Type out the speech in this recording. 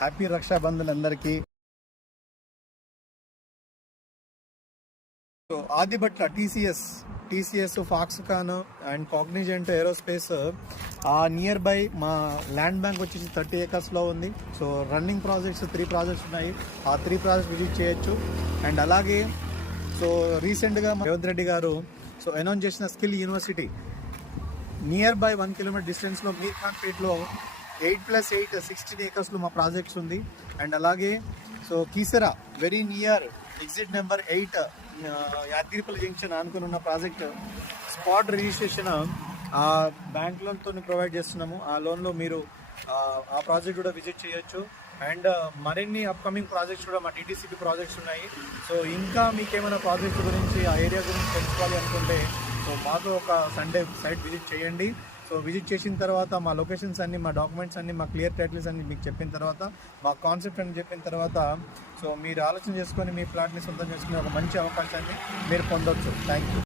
Happy Rakshabandhan అందరికీ. So Adibatla TCS Foxconn and Cognizant aerospace near by మా land bank వచ్చేసి 30 acres ఉంది. సో రన్నింగ్ ప్రాజెక్ట్స్ 3 ప్రాజెక్ట్స్ ఉన్నాయి. ఆ 3 ప్రాజెక్ట్స్ విజిట్ చేయొచ్చు. అండ్ అలాగే సో రీసెంట్గా రేవంత్ రెడ్డి గారు సో అనౌన్స్ చేసిన skill university near by 1 kilometer డిస్టెన్స్లో మీర్ఖాన్పేట్లో 8+8 16 acres మా ప్రాజెక్ట్స్ ఉంది. అండ్ అలాగే so Keesara very near exit number 8 Yadagiripalli junction అనుకుని ఉన్న ప్రాజెక్ట్ స్పాట్ రిజిస్ట్రేషన్ బ్యాంక్ లోన్తో ప్రొవైడ్ చేస్తున్నాము. ఆ లోన్లో మీరు ఆ ప్రాజెక్ట్ కూడా విజిట్ చేయొచ్చు. అండ్ మరిన్ని అప్కమింగ్ ప్రాజెక్ట్స్ కూడా మా టీటీసీపీ ప్రాజెక్ట్స్ ఉన్నాయి. సో ఇంకా మీకు ఏమైనా ప్రాజెక్ట్స్ గురించి ఆ ఏరియా గురించి తెలుసుకోవాలి అనుకుంటే సో మాతో ఒక సండే సైట్ విజిట్ చేయండి. సో విజిట్ చేసిన తర్వాత మా లొకేషన్స్ అన్ని, మా డాక్యుమెంట్స్ అన్ని, మా క్లియర్ టైటిల్స్ అన్ని మీకు చెప్పిన తర్వాత, మా కాన్సెప్ట్ అని చెప్పిన తర్వాత సో మీరు ఆలోచన చేసుకొని మీ ప్లాట్ని సొంతం చేసుకునే ఒక మంచి అవకాశాన్ని మీరు పొందవచ్చు. Thank you.